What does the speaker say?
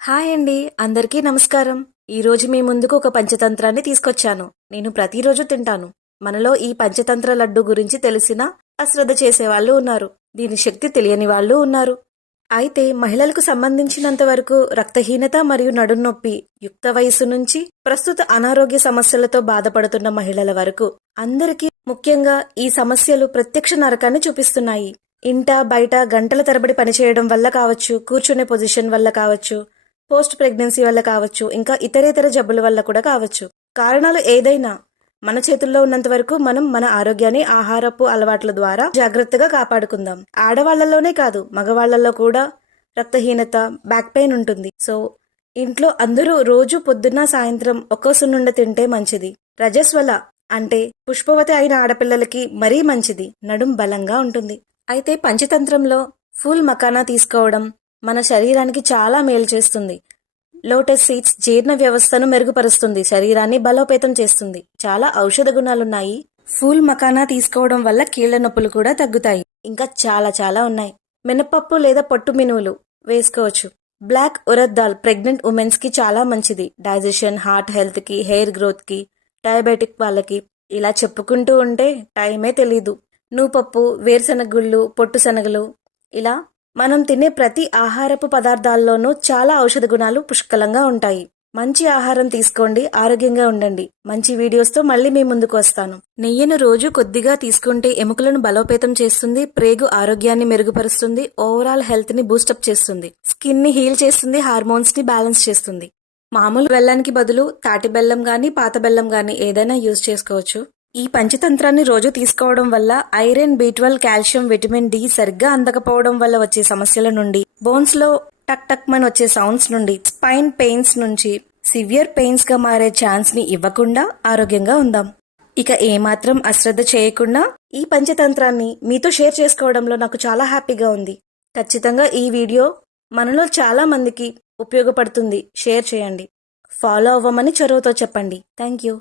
Hi అండి, అందరికీ నమస్కారం. ఈరోజు మీ ముందుకు ఒక పంచతంత్రాన్ని తీసుకొచ్చాను. నేను ప్రతిరోజు తింటాను. మనలో ఈ పంచతంత్ర లడ్డు గురించి తెలిసిన అశ్రద్ధ చేసేవాళ్ళు ఉన్నారు. దీని శక్తి తెలియని వాళ్ళు ఉన్నారు. అయితే మహిళలకు సంబంధించినంత వరకు రక్తహీనత మరియు నడుంనొప్పి, యుక్త వయసు నుంచి ప్రస్తుత అనారోగ్య సమస్యలతో బాధపడుతున్న మహిళల వరకు అందరికీ ముఖ్యంగా ఈ సమస్యలు ప్రత్యక్ష నరకాన్ని చూపిస్తున్నాయి. ఇంట బయట గంటల తరబడి పనిచేయడం వల్ల కావచ్చు, కూర్చునే పొజిషన్ వల్ల కావచ్చు, పోస్ట్ ప్రెగ్నెన్సీ వల్ల కావచ్చు, ఇంకా ఇతరేతర జబ్బుల వల్ల కూడా కావచ్చు. కారణాలు ఏదైనా మన చేతుల్లో ఉన్నంత వరకు మనం మన ఆరోగ్యాన్ని ఆహారపు అలవాట్ల ద్వారా జాగ్రత్తగా కాపాడుకుందాం. ఆడవాళ్లలోనే కాదు, మగవాళ్లలో కూడా రక్తహీనత, బ్యాక్ పెయిన్ ఉంటుంది. సో ఇంట్లో అందరూ రోజు పొద్దున్న సాయంత్రం ఒక్కో సున్నుండ తింటే మంచిది. రజస్వల అంటే పుష్పవతి అయిన ఆడపిల్లలకి మరీ మంచిది. నడుం బలంగా ఉంటుంది. అయితే పంచతంత్రంలో ఫుల్ మకానా తీసుకోవడం మన శరీరానికి చాలా మేలు చేస్తుంది. లోటస్ సీడ్స్ జీర్ణ వ్యవస్థను మెరుగుపరుస్తుంది, శరీరాన్ని బలోపేతం చేస్తుంది. చాలా ఔషధ గుణాలున్నాయి. ఫుల్ మకానా తీసుకోవడం వల్ల కీళ్ల నొప్పులు కూడా తగ్గుతాయి. ఇంకా చాలా చాలా ఉన్నాయి. మినపప్పు లేదా పొట్టు మినువులు వేసుకోవచ్చు. Black urad dal pregnant womens కి చాలా మంచిది. డైజెషన్, హార్ట్ హెల్త్ కి, హెయిర్ గ్రోత్ కి, డయాబెటిక్ వాళ్ళకి, ఇలా చెప్పుకుంటూ ఉంటే టైమే తెలీదు. నూపప్పు, వేరుశనగ గుళ్ళు, పొట్టు శనగలు, ఇలా మనం తినే ప్రతి ఆహారపు పదార్థాల్లోనూ చాలా ఔషధ గుణాలు పుష్కలంగా ఉంటాయి. మంచి ఆహారం తీసుకోండి, ఆరోగ్యంగా ఉండండి. మంచి వీడియోస్తో మళ్ళీ మీ ముందుకు వస్తాను. నెయ్యిని రోజు కొద్దిగా తీసుకుంటే ఎముకలను బలోపేతం చేస్తుంది, ప్రేగు ఆరోగ్యాన్ని మెరుగుపరుస్తుంది, ఓవరాల్ హెల్త్ ని బూస్టప్ చేస్తుంది, స్కిన్ ని హీల్ చేస్తుంది, హార్మోన్స్ ని బ్యాలెన్స్ చేస్తుంది. మామూలు బెల్లానికి బదులు తాటి బెల్లం గాని, పాత బెల్లం గాని ఏదైనా యూజ్ చేసుకోవచ్చు. ఈ పంచతంత్రాన్ని రోజు తీసుకోవడం వల్ల iron, B12, calcium, vitamin D సరిగ్గా అందకపోవడం వల్ల వచ్చే సమస్యల నుండి, బోన్స్ లో టక్ టక్ మని వచ్చే సౌండ్స్ నుండి, స్పైన్ పెయిన్స్ నుంచి సివియర్ పెయిన్స్ గా మారే ఛాన్స్ ని ఇవ్వకుండా ఆరోగ్యంగా ఉందాం. ఇక ఏమాత్రం అశ్రద్ధ చేయకుండా ఈ పంచతంత్రాన్ని మీతో షేర్ చేసుకోవడంలో నాకు చాలా హ్యాపీగా ఉంది. ఖచ్చితంగా ఈ వీడియో మనలో చాలా మందికి ఉపయోగపడుతుంది. షేర్ చేయండి, ఫాలో అవ్వమని చొరవతో చెప్పండి. Thank you.